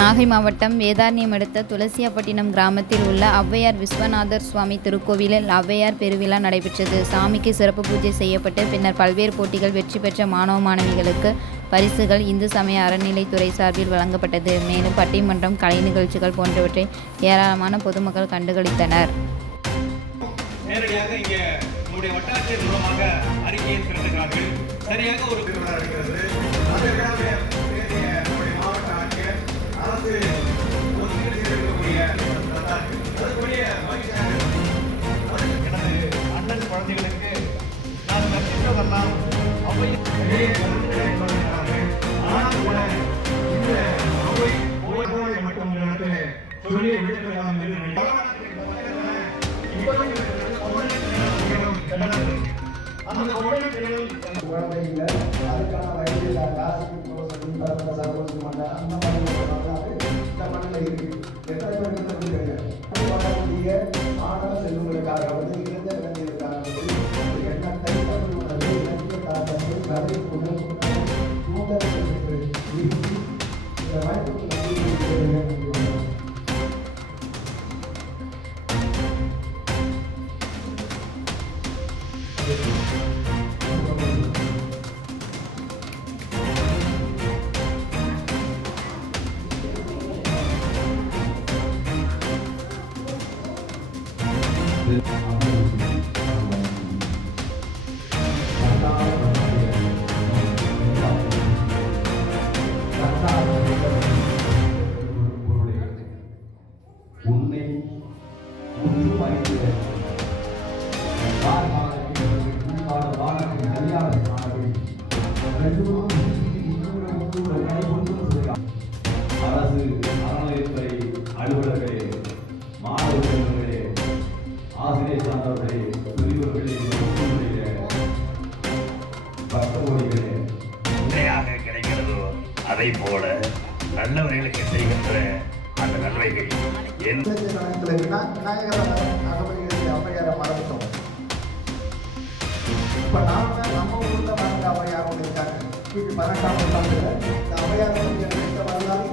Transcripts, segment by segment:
நாகை மாவட்டம் வேதாரண்யம் அடுத்த துளசியாப்பட்டினம் கிராமத்தில் உள்ள ஔவையார் விஸ்வநாதர் சுவாமி திருக்கோவிலில் ஔவையார் பெருவிழா நடைபெற்றது. சாமிக்கு சிறப்பு பூஜை செய்யப்பட்டு பின்னர் பல்வேறு போட்டிகள் வெற்றி பெற்ற மாணவ மாணவிகளுக்கு பரிசுகள் இந்து சமய அறநிலைத்துறை சார்பில் வழங்கப்பட்டது. மேலும் பட்டிமன்றம் கலை நிகழ்ச்சிகள் போன்றவற்றை ஏராளமான பொதுமக்கள் கண்டுகளித்தனர். நேரடியாக இங்கே நம்முடைய வட்டாட்சியர் மூலமாக அறிக்கையை திரட்டுகிறார்கள் சரியாக ஒரு சொல்லி விடுக்கலாம் என்று அந்த குழந்தைகள் அதுக்கான வயதில் காசுக்கு போக பரப்ப அந்த ஆசிரியர் சார்ந்தவர்களே பெரியவர்களே பெரியவர்களே, பக்த கோடிகளே உண்மையாக கிடைக்கிறதோ. அதை போல நல்லவர்களுக்கு செய்கின்ற அந்த நன்மைகள் வினா விநாயகரை ஔவையாரை மறந்துட்டோம் இப்போ நாம நம்ம ஊரில் மறந்த ஒன்று இருக்காங்க கிபி பன்னெண்டாம் நூற்றாண்டுல இந்த பற்றி எந்த வரலாறு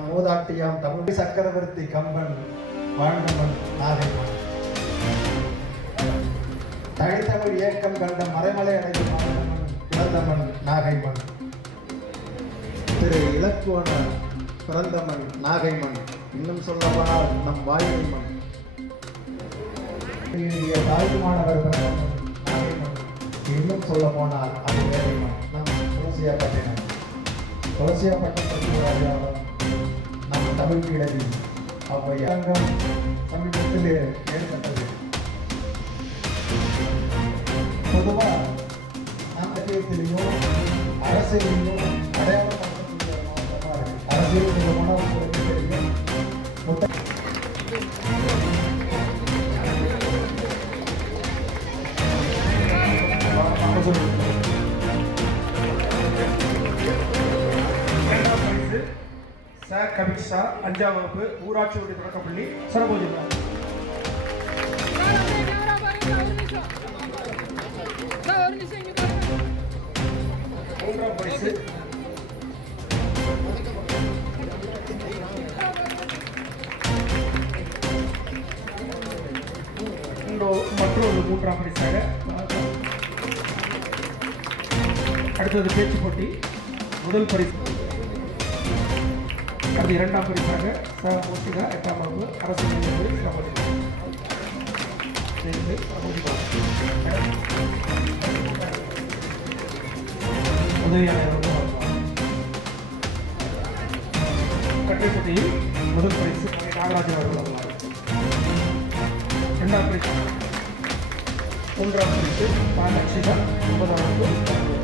நம் மூதாட்டியாம் தமிழ் சக்கரவர்த்தி கம்பன் வாழ்ந்தமன் நாகைமன் தனித்தமிழ் இயக்கம் கண்ட மறைமலை அடைந்த நாகைமன். திரு இலக்குவன பிறந்தமன் நாகைமன். இன்னும் சொல்லப்போனால் நம் வாயுமன் மண் இந்திய தாய்மானவர் பிறந்தமன் இன்னும் சொல்ல போனால் அது வேலைமன் நம் துளசியாப்பட்டினம். துளசியாப்பட்டினம் நம் தமிழ் கிழவி அவ்வை அங்கம் சமீபத்தில் ஏற்பட்டது. பொதுவாக நம்ம தேர்தலையும் அரசியலையும் அடையாளப்படுத்தக்கூடிய மாவட்டமாக இருக்கு அரசியல் மூலமான போனால் உங்களுக்கு தெரியும் முட்டை இரண்டாம் ச கபில் அஞ்சாம் வகுப்பு ஊராட்சி ஒன்றிய தொடக்கப்பள்ளி சரபோஜி மூன்றாம் பரிசு மற்றொரு மூன்றாம் பரிசாக அடுத்தது பேச்சு போட்டி முதல் பரிசு. அடுத்து இரண்டாம் குறிப்பாக நான் மூர்த்திகா எட்டாம் வகுப்பு அரசு நிலையத்தில் உதவியாளர் வந்து போட்டியில் முதல் பரிசு நாகராஜன் அவர்கள் வரலாம் இரண்டாம் பரிசு மூன்றாம் பரிசு பாலட்சிகா ஒன்பதாம் வகுப்பு